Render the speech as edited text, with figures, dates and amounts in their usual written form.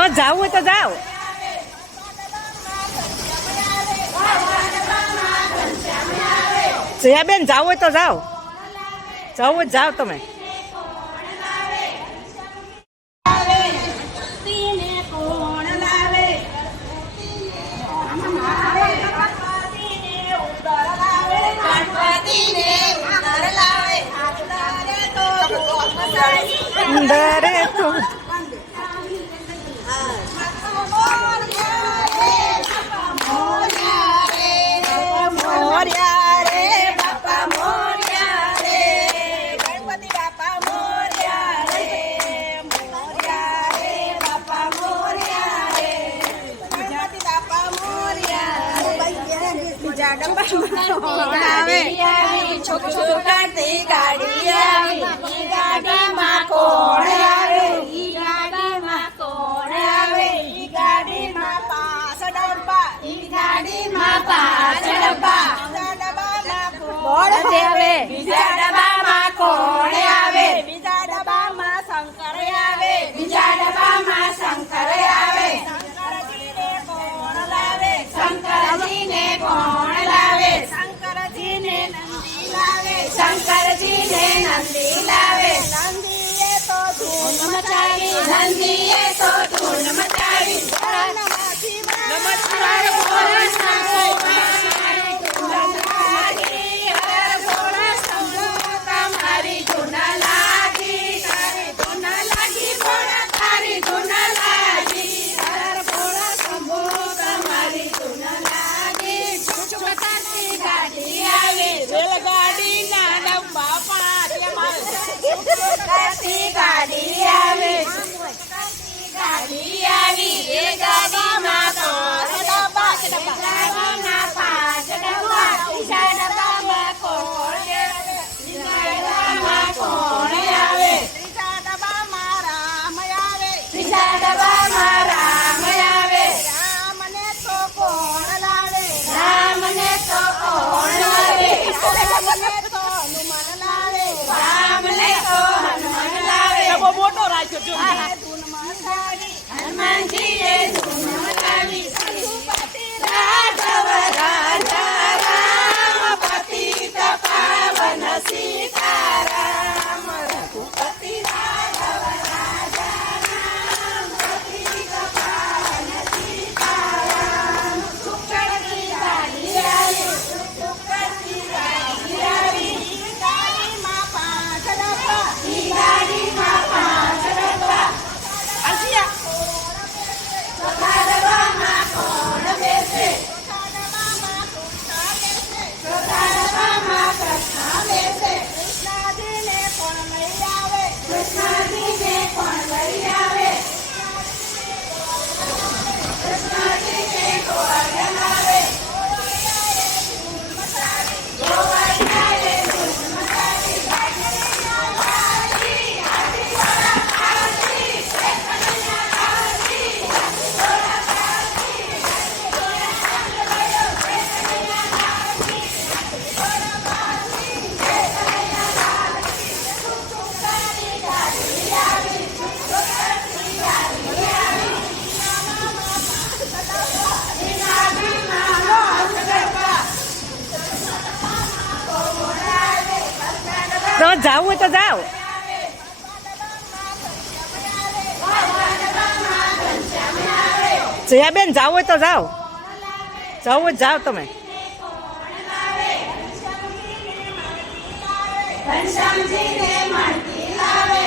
તો જાવ હોય તો જાઓ. જયાબેન જાવ હોય તો જાઓ. જાવ હોય જાઓ તમે. દરે તો ગાડીમાં કોણ આવે? ઈ ગાડીમાં કોણ આવે? ઈ ગાડીમાં પાંચ ડબ્બા. ઈ ગાડીમાં પાંચ ડબ્બા. કોણ આવે? બીજા ડબ્બામાં કોણ આવે? બીજા ડબ્બામાં શંકર આવે. બીજા ડબ્બામાં શંકર આવે. શંકરજીને કોણ લાવે? શંકરજીને કોણ લાવે? શંકરજીને નંદી લાવે. શંકરજીને નંદી લાવે. નંદીએ તો ધૂન મચાવી. નંદીએ તો ધૂન મચાવી. નમસ્કાર બોલો શંભો મારી ધૂન લાગી. હર બોલો શંભો તમારી ધૂન લાગી. તારી ધૂન લાગી બોલો તારી ધૂન લાગી. હર બોલો શંભો તમારી ધૂન લાગી. છુકછુકતી ગાડી આવે. રેલગાડીના ડબ્બા પાંચ. છુકછુકતી ગાડી આવે. ગાડી આવી. એ ગાડીમાં પાંચ ડબ્બા. ગાડીમાં પાંચ ડબ્બા. બીજા ડબ્બામાં કોણ આવે? બીજા ડબ્બામાં કોણ આવે? ત્રીજા ડબ્બામાં રામ આવે. ત્રીજા ડબ્બામાં રામ આવે. રામને તો કોણ લાવે? રામને તો કોણ લાવે? રામને તો હનુમાન લાવે. રામને તો હનુમાન લાવે. મોટો રાખ્યો જો. હનુમાનજીએ ધૂન મચાવી. પશુપતિ રાઘવ રાજા રામ. પતિત પાવન સીતારામ. રઘુપતિ રાઘવ રાજા રામ. પતિત પાવન સીતારામ. છુકછુકતી ગાડી આવી. છુકછુકતી ગાડી આવી. ઈ ગાડીમાં પાંચ ડબ્બા. ઈ ગાડીમાં પાંચ ડબ્બા. ચોથા ડબ્બામાં કોણ બેસે? ચોથા ડબ્બામાં કૃષ્ણ બેસે. કૃષ્ણજીને કોણ લઈ આવે? કૃષ્ણજીને કોણ લઈ આવે? કૃષ્ણજીને કોણ આવે? ગોવર્ધને ધૂન મચાવી. તો જાવ હોય તો જાઓ. જયાબેન જાવ હોય તો જાઓ. જાવ હોય જાઓ તમે. ઘનશ્યામજીને મળતી લાવે.